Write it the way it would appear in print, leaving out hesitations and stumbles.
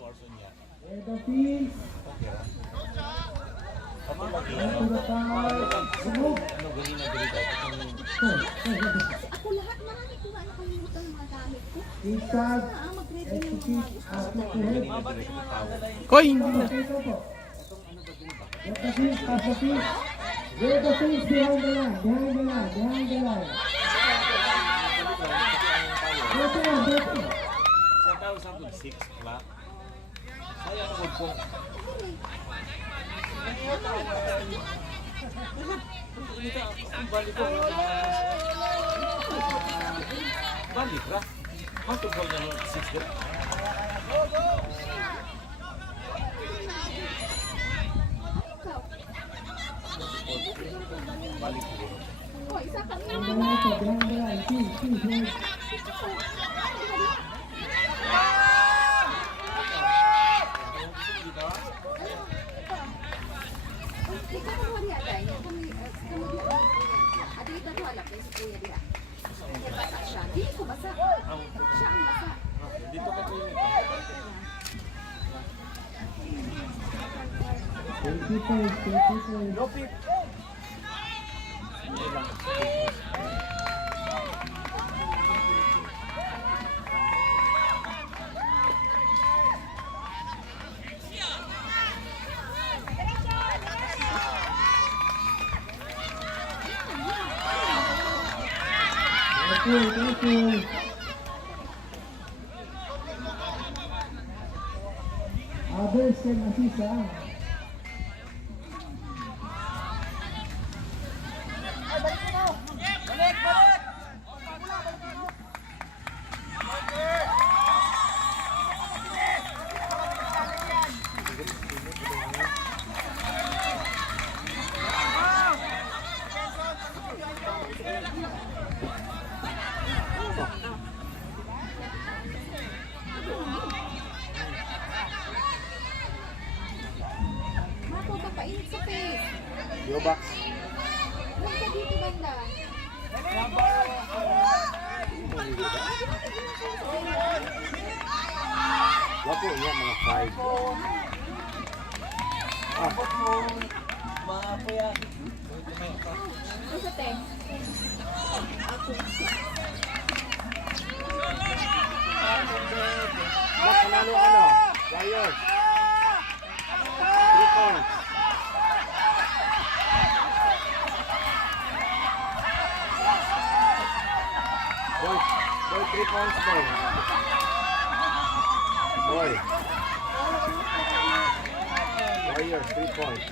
Red Office. Ako lahat marami ko na nakalimutan ng mga gamit ko. Isag. Mag-ready Koy, hindi na. Red Office, pass office. Red Office, behind the line, behind the line, behind the line. Beto. 6 o'clock. Saya ako po. Balik ko. Balik ra. Matug ko ng 6 o'clock. Balik ko. Oh, isa kami. Behind the line, see. Ikaw mo diha dai. Kami diha. Adi ito to halap sa kuya diha. Basa siya. Di ko basa. Siya ang basa. Dito ka po yun. 25. Lopi. Thank you. Others can assist, Mapo ka painit sa face. Yo box. Huwag ka dito banda. Wapo yan mga 5. Mga kuya. Isa te. Panalo ano? Warriors. 3 points. Boy, 3 points boy. Boy. Warriors, 3 points.